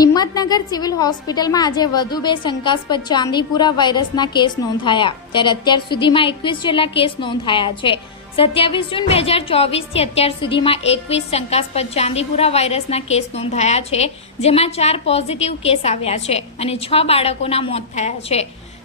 Himmatnagar civil હોસ્પિટલમાં આજે વધુ બે શંકાસ્પદ ચાંદીપુરા વાયરસના કેસ નોંધાયા. ત્યારે અત્યાર સુધીમાં એકવીસ જેટલા કેસ નોંધાયા છે. સત્યાવીસ જૂન બે હજાર ચોવીસથી અત્યાર સુધીમાં એકવીસ શંકાસ્પદ ચાંદીપુરા વાયરસના કેસ નોંધાયા છે, જેમાં ચાર પોઝિટિવ કેસ આવ્યા છે અને છ બાળકોના મોત થયા છે.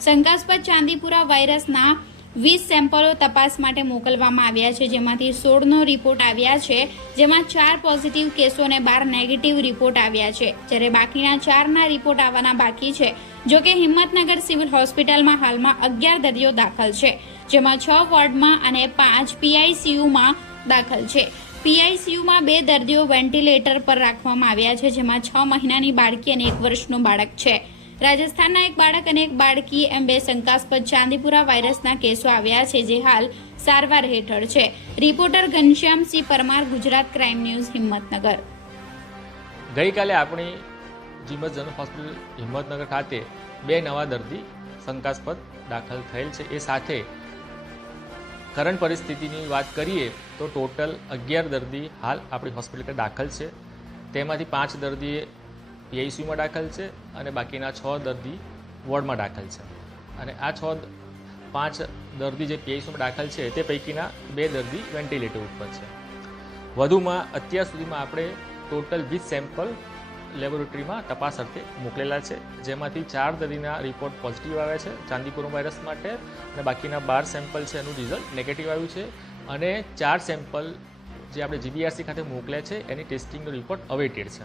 શંકાસ્પદ ચાંદીપુરા વાયરસના વીસ સેમ્પલો તપાસ માટે મોકલવામાં આવ્યા છે. જેમાંથી સોળનો રિપોર્ટ આવ્યા છે. જેમાં ચાર પોઝિટિવ કેસો અને બાર નેગેટિવ રિપોર્ટ આવ્યા છે. જ્યારે બાકીના ચારના રિપોર્ટ આવવાના બાકી છે. જો કે હિંમતનગર સિવિલ હોસ્પિટલમાં હાલમાં અગિયાર દર્દીઓ દાખલ છે. જેમાં છ વોર્ડમાં અને પાંચ પીઆઈસીયુમાં દાખલ છે. પીઆઈસીયુમાં બે દર્દીઓ વેન્ટિલેટર પર રાખવામાં આવ્યા છે. જેમાં છ મહિનાની બાળકી અને એક વર્ષનું બાળક છે. રાજસ્થાનના એક બાળક અને એક બાળકી એમ બે શંકાસ્પદ ચાંદીપુરા વાયરસના કેસો આવ્યા છે, જે હાલ સારવાર હેઠળ છે. Reporter Ghanshyamsinh Parmar, Gujarat crime news, Himmatnagar. ગઈકાલે આપણી જીમત જનરલ હોસ્પિટલ હિંમતનગર ખાતે બે નવા દર્દી શંકાસ્પદ દાખલ થયેલ છે. એ સાથે કરંટ પરિસ્થિતિની વાત કરીએ તો ટોટલ અગિયાર દર્દી હાલ આપણી હોસ્પિટલ દાખલ છે. તેમાંથી પાંચ દર્દી પીઆઈસીયુમાં દાખલ છે અને બાકીના છ દર્દી વોર્ડમાં દાખલ છે. અને આ છ પાંચ દર્દી જે પીઆઈસીયુમાં દાખલ છે, તે પૈકીના બે દર્દી વેન્ટિલેટર ઉપર છે. વધુમાં અત્યાર સુધીમાં આપણે ટોટલ વીસ સેમ્પલ લેબોરેટરીમાં તપાસ અર્થે મોકલેલા છે, જેમાંથી ચાર દર્દીના રિપોર્ટ પોઝિટિવ આવ્યા છે, ચાંદીપુરમ વાયરસ માટે, અને બાકીના બાર સેમ્પલ છે એનું રિઝલ્ટ નેગેટિવ આવ્યું છે, અને ચાર સેમ્પલ જે આપણે જીબીઆરસી ખાતે મોકલ્યા છે, એની ટેસ્ટિંગનો રિપોર્ટ અવેટેડ છે.